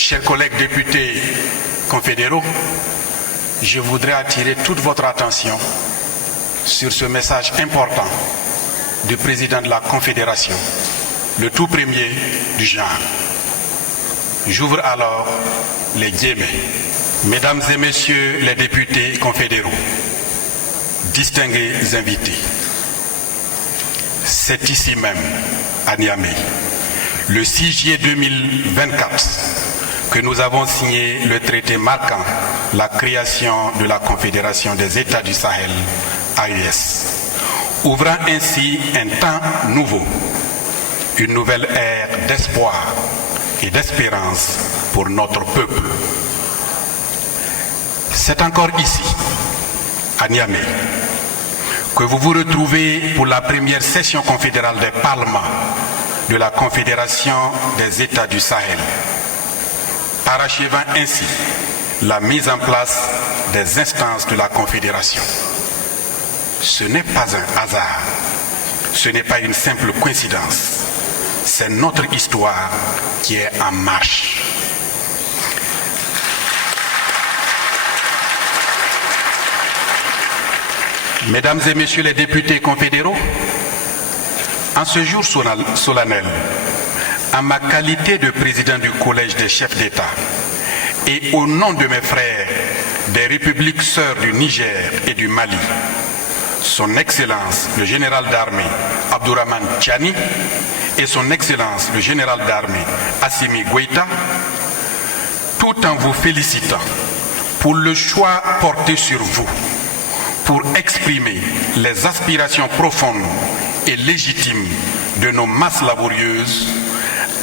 Chers collègues députés confédéraux, je voudrais attirer toute votre attention sur ce message important du président de la Confédération, le tout premier du genre. J'ouvre alors les guillemets. Mesdames et messieurs les députés confédéraux, distingués invités, c'est ici même, à Niamey, le 6 juillet 2024, que nous avons signé le traité marquant la création de la Confédération des États du Sahel, AES, ouvrant ainsi un temps nouveau, une nouvelle ère d'espoir et d'espérance pour notre peuple. C'est encore ici, à Niamey, que vous vous retrouvez pour la première session confédérale des parlements de la Confédération des États du Sahel, parachevant ainsi la mise en place des instances de la Confédération. Ce n'est pas un hasard, ce n'est pas une simple coïncidence, c'est notre histoire qui est en marche. Mesdames et messieurs les députés confédéraux, en ce jour solennel, en ma qualité de président du Collège des chefs d'État et au nom de mes frères des républiques sœurs du Niger et du Mali, Son Excellence le général d'armée Abdourahmane Tiani et Son Excellence le général d'armée Assimi Goïta, tout en vous félicitant pour le choix porté sur vous, pour exprimer les aspirations profondes et légitimes de nos masses laborieuses,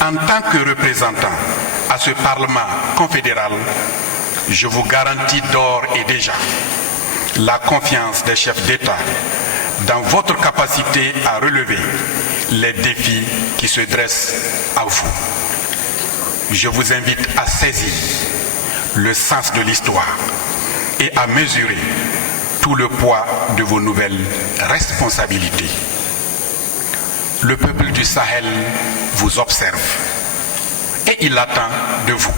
en tant que représentant à ce Parlement confédéral, je vous garantis d'ores et déjà la confiance des chefs d'État dans votre capacité à relever les défis qui se dressent à vous. Je vous invite à saisir le sens de l'histoire et à mesurer tout le poids de vos nouvelles responsabilités. Le peuple du Sahel vous observe et il attend de vous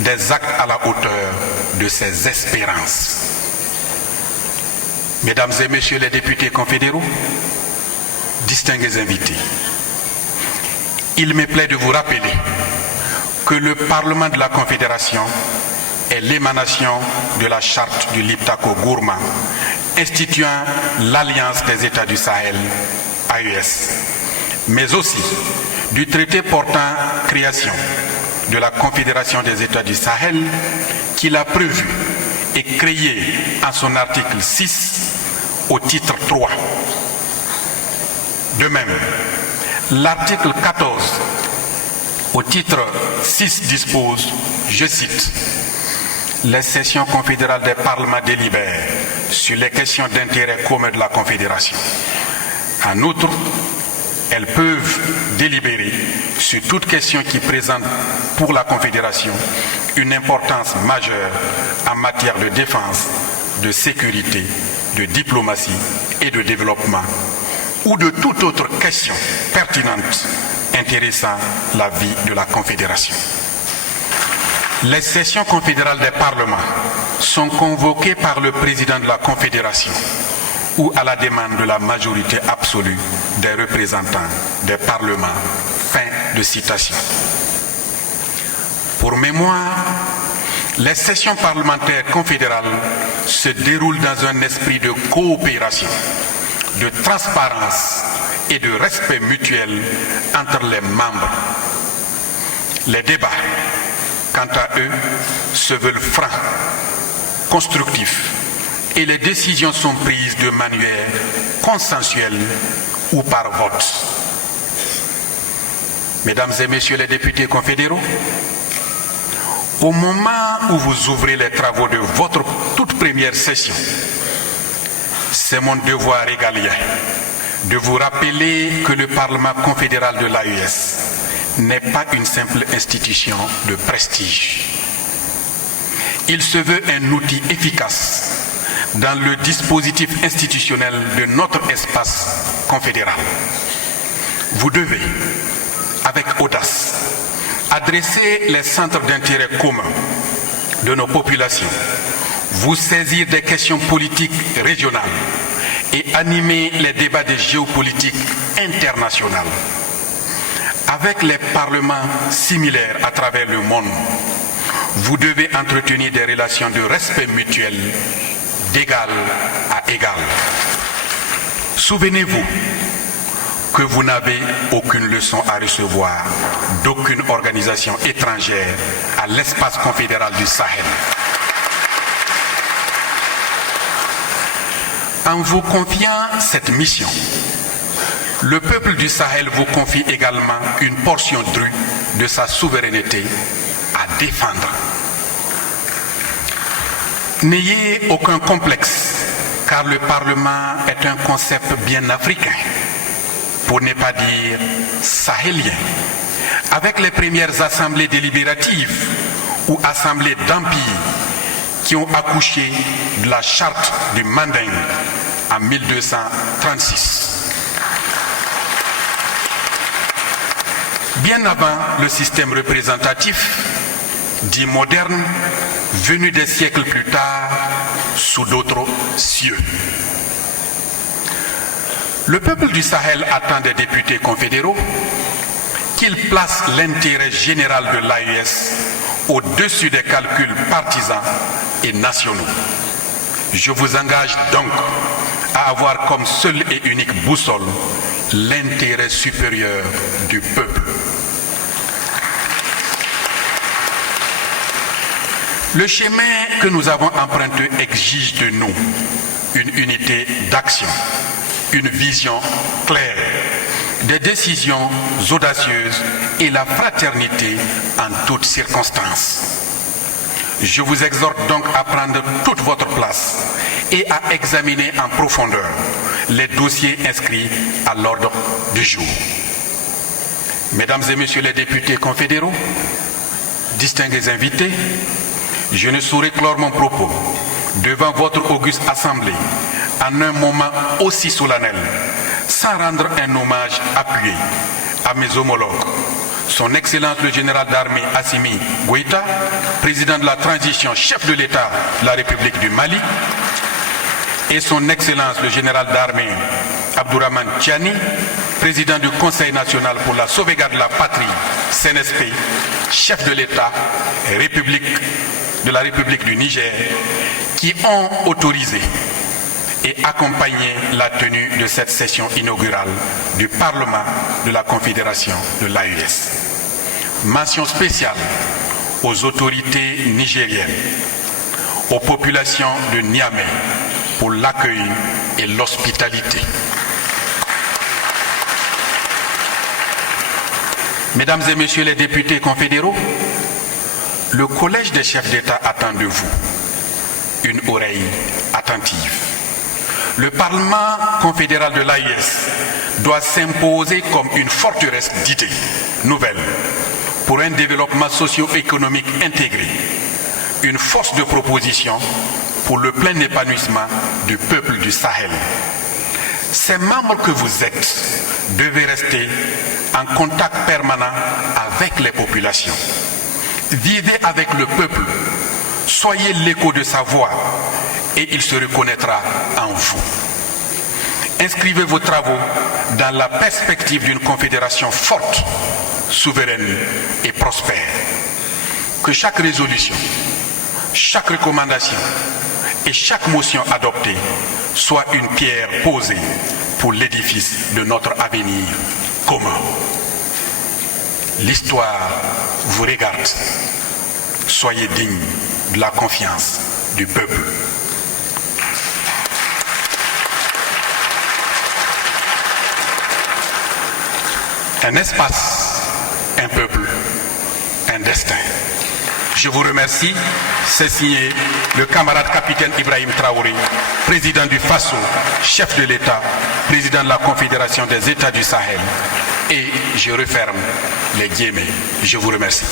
des actes à la hauteur de ses espérances. Mesdames et messieurs les députés confédéraux, distingués invités, il me plaît de vous rappeler que le Parlement de la Confédération est l'émanation de la charte du Liptako-Gourma instituant l'Alliance des États du Sahel, AES, mais aussi du traité portant création de la Confédération des États du Sahel qu'il a prévu et créé en son article 6 au titre 3. De même, l'article 14 au titre 6 dispose, je cite, « Les sessions confédérales des parlements délibèrent sur les questions d'intérêt commun de la Confédération. En outre, elles peuvent délibérer sur toute question qui présente pour la Confédération une importance majeure en matière de défense, de sécurité, de diplomatie et de développement, ou de toute autre question pertinente intéressant la vie de la Confédération. Les sessions confédérales des parlements sont convoquées par le président de la Confédération ou à la demande de la majorité absolue des représentants des parlements. Fin de citation. Pour mémoire, les sessions parlementaires confédérales se déroulent dans un esprit de coopération, de transparence et de respect mutuel entre les membres. Les débats, quant à eux, se veulent francs, constructifs, et les décisions sont prises de manière consensuelle ou par vote. Mesdames et messieurs les députés confédéraux, au moment où vous ouvrez les travaux de votre toute première session, c'est mon devoir régalien de vous rappeler que le Parlement confédéral de l'AES n'est pas une simple institution de prestige. Il se veut un outil efficace dans le dispositif institutionnel de notre espace confédéral. Vous devez, avec audace, adresser les centres d'intérêt commun de nos populations, vous saisir des questions politiques régionales et animer les débats des géopolitiques internationales. Avec les parlements similaires à travers le monde, vous devez entretenir des relations de respect mutuel d'égal à égal. Souvenez-vous que vous n'avez aucune leçon à recevoir d'aucune organisation étrangère à l'espace confédéral du Sahel. En vous confiant cette mission, le peuple du Sahel vous confie également une portion drue de sa souveraineté à défendre. N'ayez aucun complexe, car le Parlement est un concept bien africain, pour ne pas dire sahélien. Avec les premières assemblées délibératives ou assemblées d'empire qui ont accouché de la charte du Manding en 1236. Bien avant le système représentatif, dit moderne, venu des siècles plus tard, sous d'autres cieux. Le peuple du Sahel attend des députés confédéraux qu'ils placent l'intérêt général de l'AES au-dessus des calculs partisans et nationaux. Je vous engage donc à avoir comme seule et unique boussole l'intérêt supérieur du peuple. Le chemin que nous avons emprunté exige de nous une unité d'action, une vision claire, des décisions audacieuses et la fraternité en toutes circonstances. Je vous exhorte donc à prendre toute votre place et à examiner en profondeur les dossiers inscrits à l'ordre du jour. Mesdames et messieurs les députés confédéraux, distingués invités, je ne saurais clore mon propos devant votre auguste assemblée en un moment aussi solennel sans rendre un hommage appuyé à mes homologues, son Excellence le général d'armée Assimi Goïta, président de la transition, chef de l'État de la République du Mali, et son Excellence le général d'armée Abdourahmane Tiani, président du Conseil national pour la sauvegarde de la patrie, CNSP, chef de l'État de la République du Niger, qui ont autorisé et accompagné la tenue de cette session inaugurale du Parlement de la Confédération de l'AES. Mention spéciale aux autorités nigériennes, aux populations de Niamey pour l'accueil et l'hospitalité. Mesdames et messieurs les députés confédéraux, le Collège des chefs d'État attend de vous une oreille attentive. Le Parlement confédéral de l'AES doit s'imposer comme une forteresse d'idées nouvelles pour un développement socio-économique intégré, une force de proposition pour le plein épanouissement du peuple du Sahel. Ces membres que vous êtes devaient rester en contact permanent avec les populations. Vivez avec le peuple, soyez l'écho de sa voix et il se reconnaîtra en vous. Inscrivez vos travaux dans la perspective d'une confédération forte, souveraine et prospère. Que chaque résolution, chaque recommandation et chaque motion adoptée soit une pierre posée pour l'édifice de notre avenir commun. L'histoire vous regarde. Soyez dignes de la confiance du peuple. Un espace, un peuple, un destin. Je vous remercie. C'est signé le camarade capitaine Ibrahim Traoré, président du FASO, chef de l'État, président de la Confédération des États du Sahel. Et je referme les guillemets. Je vous remercie.